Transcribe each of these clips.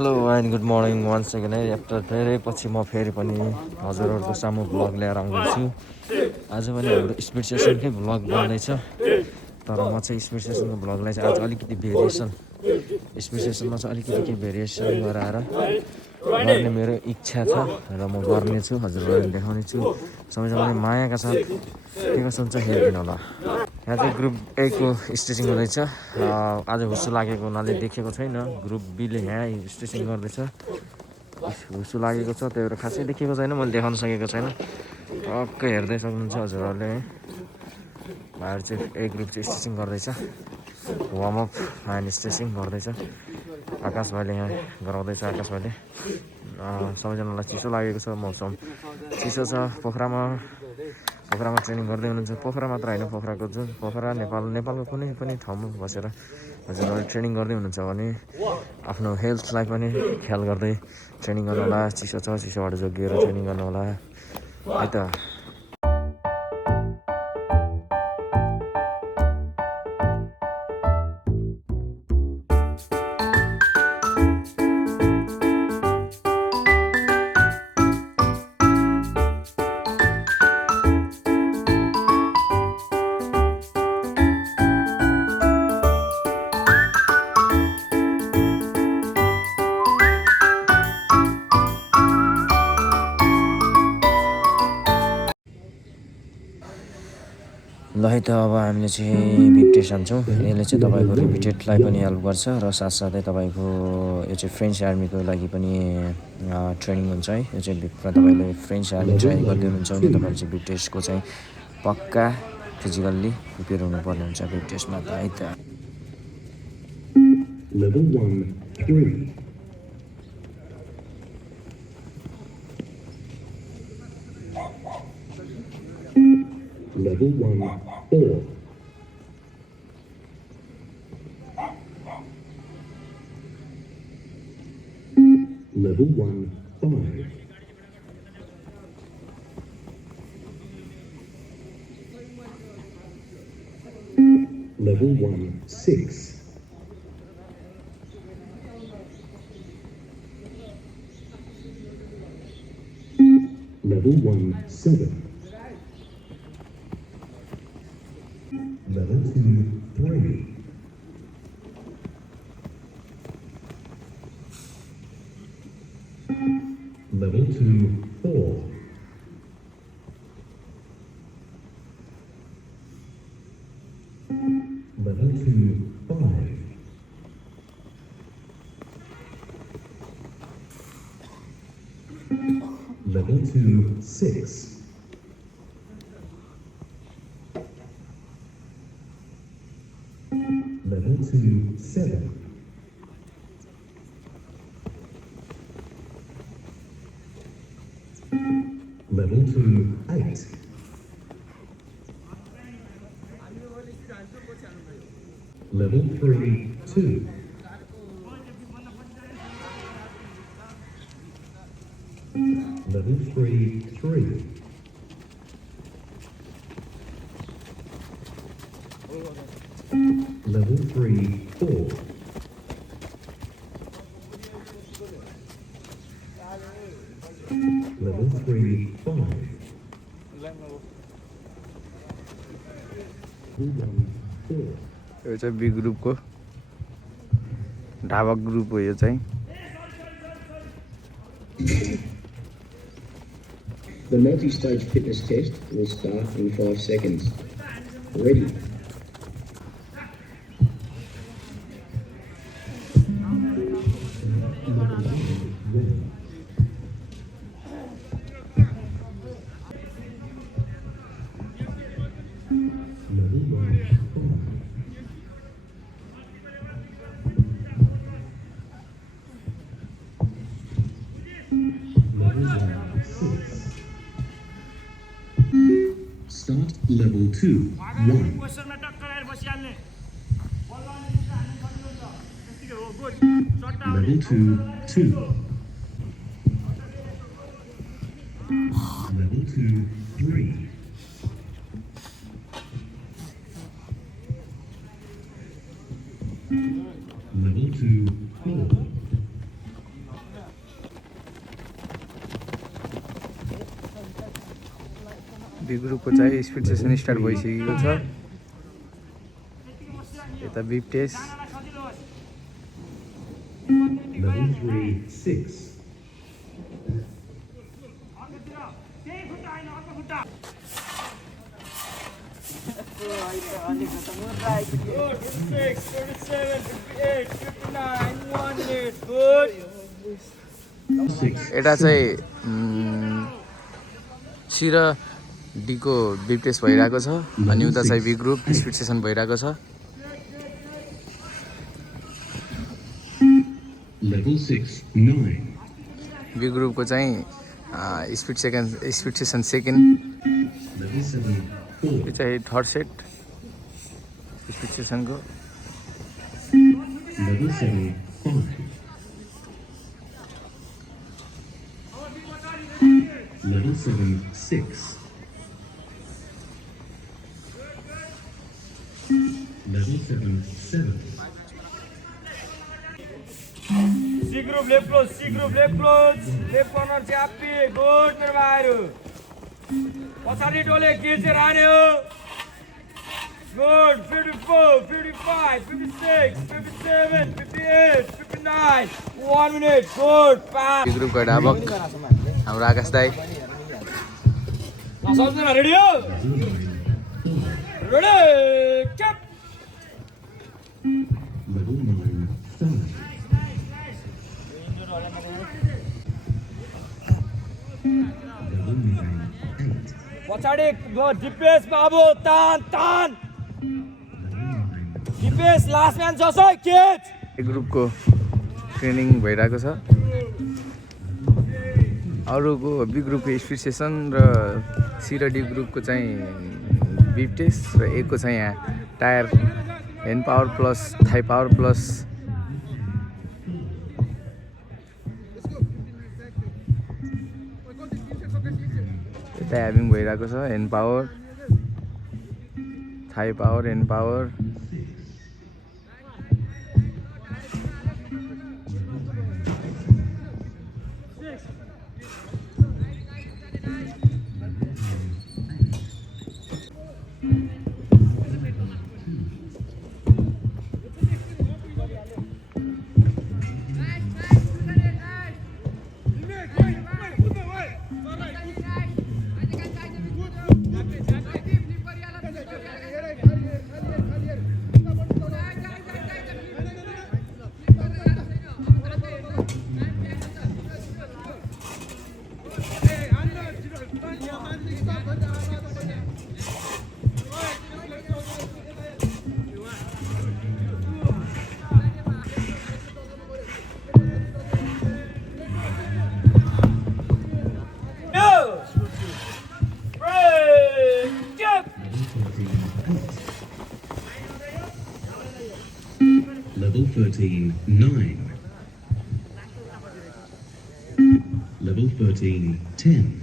Hello and good morning वान्स second है after धेरै पछि म फेरि पनि हजुरहरूको सामु भ्लग ल्याएर आउँदैछु। आज पनि हाम्रो स्पिड सेसनकै भ्लग बन्दैछ, तर म चाहिँ स्पिड सेसनको भ्लगलाई चाहिँ आज अलिकति भेरिएसन स्पिड सेसनमा चाहिँ अलिकति केही भेरिएसन गराएर गर्ने मेरो इच्छा छ र म गर्नेछु, हजुरहरूलाई देखाउने छु। सबैजनाले मायाका साथ के कस्तो हुन्छ हेरिदिनु होला। यहाँ चाहिँ ग्रुप ए को स्टेचिङ हुँदैछ। आज हुस्सु लागेको हुनाले देखेको छैन, ग्रुप बीले यहाँ स्टेचिङ गर्दैछ। हुस्सु लागेको छ त्यही भएर खासै देखेको छैन, मैले देखाउन सकेको छैन। टक्कै हेर्दै सक्नुहुन्छ हजुरहरूले है। भाइहरू चाहिँ ए ग्रुप चाहिँ स्टेचिङ गर्दैछ, वार्मअप एन्ड स्टेचिङ गर्दैछ। आकाश भाइले यहाँ गराउँदैछ। आकाश भाइले सबैजनालाई चिसो लागेको छ, मौसम चिसो छ। पोखरामा ट्रेनिङ गर्दै हुनुहुन्छ। पोखरा मात्र होइन, पोखराको जुन पोखरा नेपालको कुनै पनि ठाउँमा बसेर हजुरहरूले ट्रेनिङ गर्दै हुनुहुन्छ भने आफ्नो हेल्थलाई पनि ख्याल गर्दै ट्रेनिङ गर्नु होला। चिसो छ, चिसोबाट जोगिएर ट्रेनिङ गर्नु होला है त। ल है त अब हामीले चाहिँ बिप टेस्ट हान्छौँ। यसले चाहिँ तपाईँको रिपिटेडलाई पनि हेल्प गर्छ र साथसाथै तपाईँको यो चाहिँ फ्रेन्च आर्मीको लागि पनि ट्रेनिङ हुन्छ है। यो चाहिँ बिपमा तपाईँले फ्रेन्च आर्मी ट्राई गर्दै हुनुहुन्छ भने तपाईँले चाहिँ बिप टेस्टको चाहिँ पक्का फिजिकल्ली प्रिपेयर हुनुपर्ने हुन्छ बिप टेस्टमा त है त। Level 1, 3. Level 1, 4. Level 1, 5. Level 1, 6. Level 1, 7. Level 2, 3. Level 2, 4. Level 2, 5. Level 2, 6. Level 2, 7. Level 2, 8. Level 3, 2. Level 3, 3. Level 3, 4. Level 3, 5. यो चाहिँ बी ग्रुपको ढाबा ग्रुप हो। यो चाहिँ The multi-stage fitness test will start in 5 seconds. Ready? Start level 2, 1. Level 2, 2. Level 2, 3. Level 2, 4. Be ग्रुपको चाहिँ speed session start भइसकेको छ यता बिप टेस्ट Level 3, 6. यता चाहिँ सी र डीको बिप टेस्ट भइरहेको छ अनि उता चाहिँ बी ग्रुप स्पिड सेसन भइरहेको छ Level 6, 9. बी ग्रुपको चाहिँ स्पिड सेसन सेकेन्ड Level 7, 4. यो चाहिँ third set speed सेसनको Level 7, 5. Level 7, 6. Level 7, 7. C group left close, C group left close, left corner chappy, good मेरो भाइहरु पछाडी टोले के चाहिँ राने हो good 54 55 56 57 58 59 1 minute good pass be ग्रुपको डाबक हाम्रो आकाश दाई सबजना रेडी हो रेडी चप Level 9, 5. Level 9, 8. पछाडी डिपेस बाबु तान तान डिपेस लास्ट म्यान छ सय केच बी ग्रुपको ट्रेनिङ भइरहेको छ अरूको बी ग्रुपको स्पिड सेसन र सी र डी ग्रुपको चाहिँ बिप टेस्ट र एकको चाहिँ यहाँ tyre hand power plus thigh power plus यता ह्याभिङ भइरहेको छ hand power thigh power hand power Level 13, 9. Level 13, 10.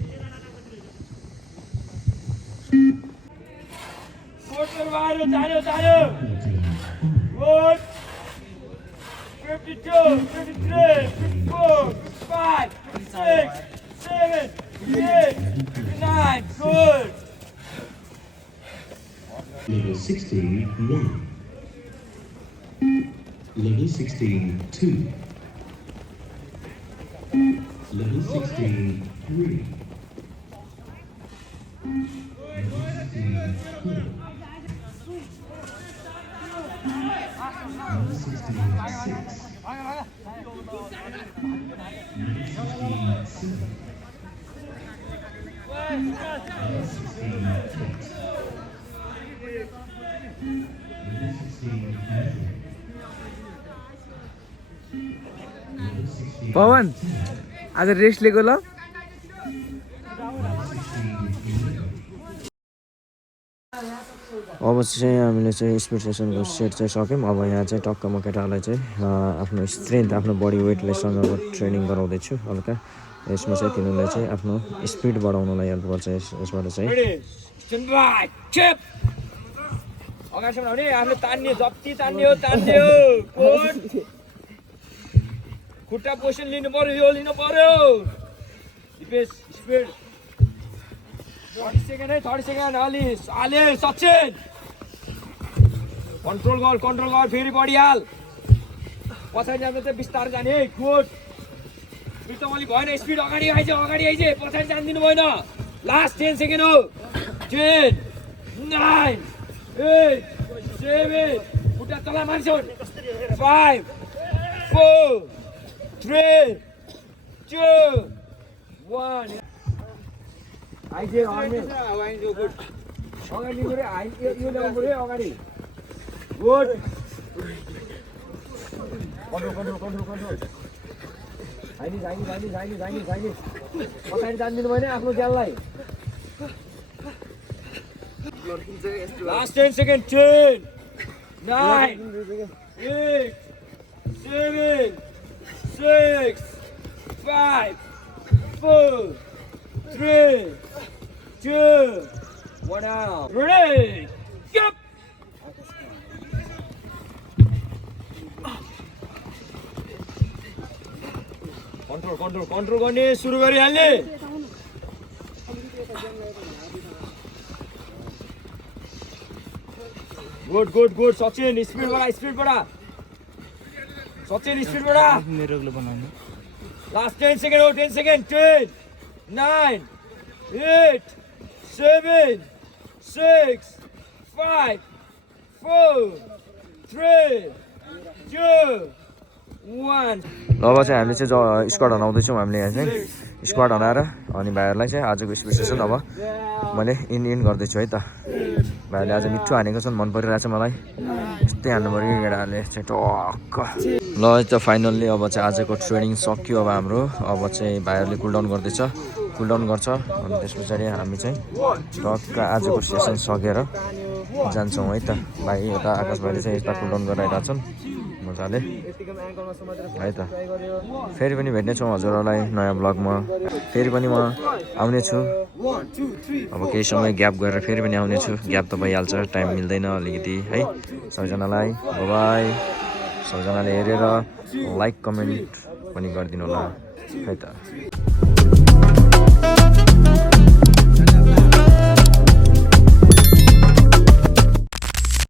Good मेरो भाइहरु जान्यो जान्यो 14, 5. Good 52 53 54 55 56 7 8 59 good Level 16, 1. Level 16, 2. Level 16, 3. Level 16, 4. Level 16, 6. Level 16, 7. Level 16, 8. Level 16, 9. Pawan आज रेस्ट लिएको ल अब चाहिँ हामीले चाहिँ स्पिड सेसनको सेट चाहिँ सक्यौँ अब यहाँ चाहिँ टक्क म केटाहरूलाई चाहिँ आफ्नो स्ट्रेन्थ आफ्नो बडी वेटलेससँग ट्रेनिङ गराउँदैछु हल्का यसमा चाहिँ तिनीहरूलाई चाहिँ आफ्नो स्पिड बढाउनलाई हेल्प गर्छ यसबाट चाहिँ ready stand by chip अगाडिसम्म आउने आफूले तान्ने जति तान्ने हो good खुट्टा पोजिसन लिनु पर्यो यो लिनु पर्यो डिपेस स्पिड 30 सेकेन्ड है 30 सेकेन्ड अलि सचिन कन्ट्रोल गर फेरि बढिहाल पछाडि जाँदा चाहिँ बिस्तारै जाने है गुड बिर्तम अलिक भएन स्पिड अगाडि आइज पछाडि जान दिनु भएन लास्ट 10 सेकेन्ड हो 10 9 8 7 खुट्टा तल मान्छे 5 4 3 2 1 आइजे गुड अगाडि गरे यो ल्याउनु पर्यो अगाडि गुड कन्ट्रोल हाइनी पछाडि जान दिनु भएन आफ्नो ज्यानलाई last 10 second 10 9 8 7 6 5 4 3 2 1 out ready go control गर्ने सुरु गरिहाल्ने गुड सचिन स्पिडबाट सचिन स्पिडबाट लास्ट 10 सेकेन्ड हो 10 सेकेन्ड 10 9 8 7 6 5 4 3 2 1 ल अब चाहिँ हामीले चाहिँ स्क्वाड हनाउँदैछौँ हामीले यहाँ चाहिँ स्क्वाड हनाएर अनि भाइहरूलाई चाहिँ आजको स्पिड सेसन अब मैले इन गर्दैछु है त भाइहरूले आज मिठो हानेको छन् मन परिरहेछ मलाई यस्तै हान्नु पऱ्यो केटाहरूले चाहिँ टक्क ल त फाइनल्ली अब चाहिँ आजको ट्रेनिङ सक्यो अब हाम्रो अब चाहिँ भाइहरूले कुलडाउन गर्दैछ कुलडाउन गर्छ अनि त्यस पछाडि हामी चाहिँ टक्क आजको सेसन सकेर जान्छौँ है त भाइ यता आकाश भाइले चाहिँ यता कुलडाउन गराइरहेको छन् मजाले है त फेरि पनि भेट्नेछौँ हजुरहरूलाई नयाँ ब्लगमा फेरि पनि म आउनेछु अब केही समय ग्याप गरेर फेरि पनि आउनेछु ग्याप त भइहाल्छ टाइम मिल्दैन अलिकति है सबैजनालाई बाई सबैजनाले हेरेर लाइक कमेन्ट पनि गरिदिनु होला है त